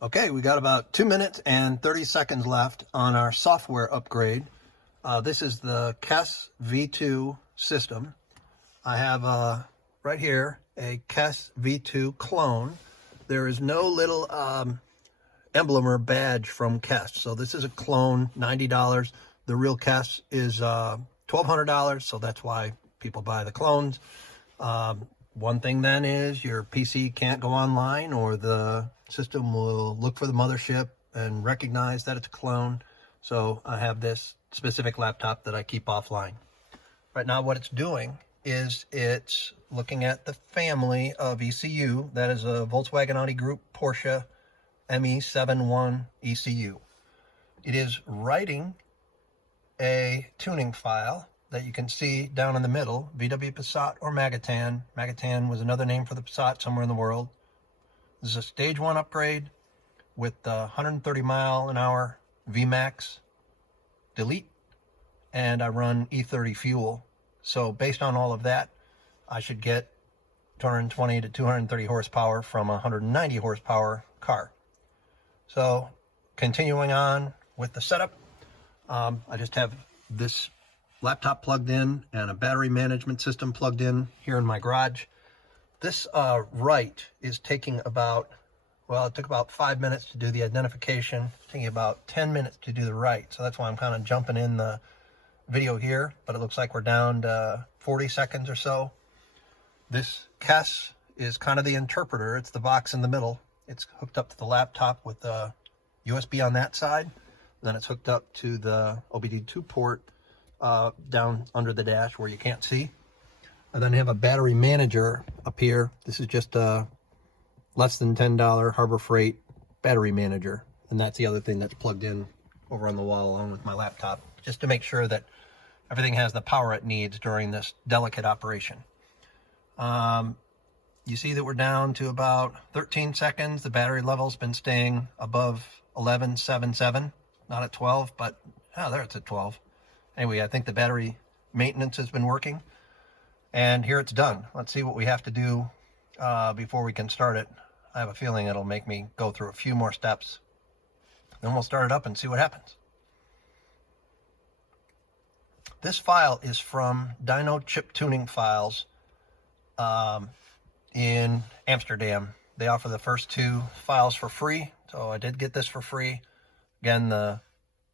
Okay, we got about 2 minutes and 30 seconds left on our software upgrade. This is the KES V2 system. I have right here a KES V2 clone. There is no little emblem or badge from KES. So this is a clone, $90. The real KES is $1,200, so that's why people buy the clones. One thing then is your PC can't go online, or the system will look for the mothership and recognize that it's a clone. So I have this specific laptop that I keep offline. Right now what it's doing is it's looking at the family of ECU. That is a Volkswagen Audi Group Porsche ME71 ECU. It is writing a tuning file that you can see down in the middle, VW Passat or Magetan. Magetan was another name for the Passat somewhere in the world. This is a stage 1 upgrade with 130 mile an hour VMAX delete, and I run E30 fuel. So based on all of that, I should get 220 to 230 horsepower from a 190 horsepower car. So continuing on with the setup, I just have this laptop plugged in and a battery management system plugged in here in my garage. This write is taking about, well, it took about 5 minutes to do the identification. It's taking about 10 minutes to do the write. So that's why I'm kind of jumping in the video here, but it looks like we're down to 40 seconds or so. This KES is kind of the interpreter. It's the box in the middle. It's hooked up to the laptop with a USB on that side. Then it's hooked up to the OBD2 port down under the dash where you can't see. And then I have a battery manager up here. This is just a less than $10 Harbor Freight battery manager. And that's the other thing that's plugged in over on the wall along with my laptop, just to make sure that everything has the power it needs during this delicate operation. You see that we're down to about 13 seconds. The battery level's been staying above 11.77, not at 12, but there it's at 12. Anyway, I think the battery maintenance has been working, and here it's done. Let's see what we have to do before we can start it. I have a feeling it'll make me go through a few more steps. Then we'll start it up and see what happens. This file is from Dyno Chip Tuning Files in Amsterdam. They offer the first 2 files for free, so I did get this for free. Again, the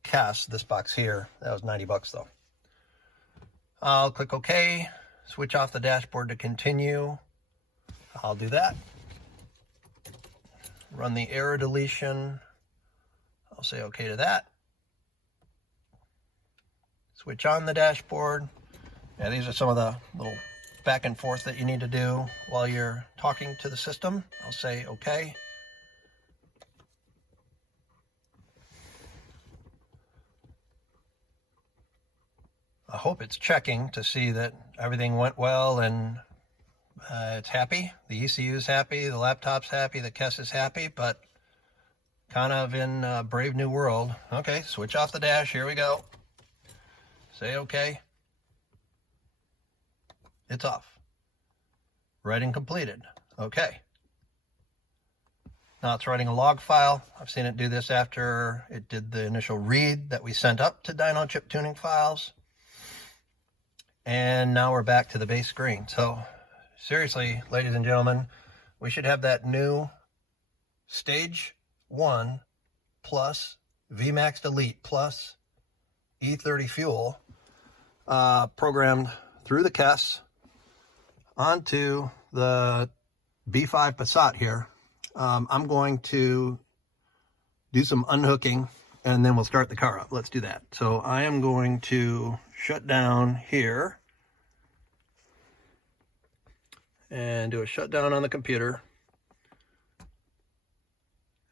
KES, this box here, that was 90 bucks though. I'll click OK, switch off the dashboard to continue. I'll do that. Run the error deletion. I'll say OK to that. Switch on the dashboard. Yeah, these are some of the little back and forth that you need to do while you're talking to the system. I'll say OK. I hope it's checking to see that everything went well and it's happy. The ECU is happy, the laptop's happy, the KES is happy, but kind of in a brave new world. Okay, switch off the dash. Here we go. Say OK. It's off. Writing completed. OK. Now it's writing a log file. I've seen it do this after it did the initial read that we sent up to Dyno Chip Tuning Files. And now we're back to the base screen. So seriously, ladies and gentlemen, we should have that new stage 1 plus VMAX delete plus E30 fuel programmed through the KES onto the B5 Passat here. I'm going to do some unhooking and then we'll start the car up. Let's do that. So I am going to shut down here and do a shutdown on the computer.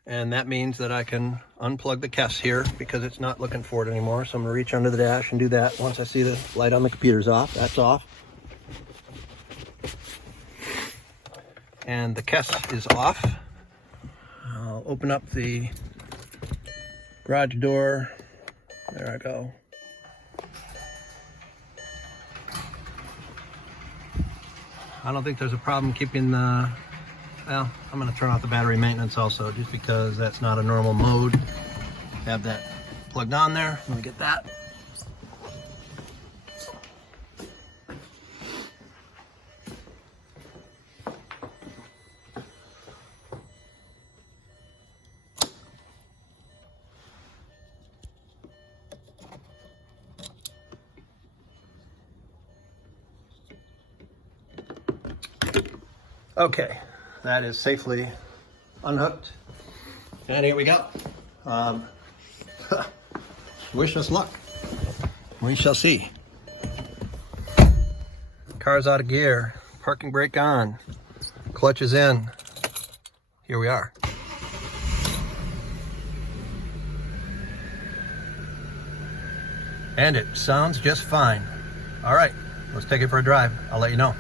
And that means that I can unplug the KES here because it's not looking for it anymore. So I'm gonna reach under the dash and do that. Once I see the light on the computer's off, that's off. And the KES is off. I'll open up the garage door. There I go. I don't think there's a problem keeping the Well, I'm going to turn off the battery maintenance also, just because that's not a normal mode. Have that plugged on there. Let me get that. Okay, that is safely unhooked. And here we go. Wish us luck. We shall see. Car's out of gear. Parking brake on. Clutch is in. Here we are. And it sounds just fine. All right, let's take it for a drive. I'll let you know.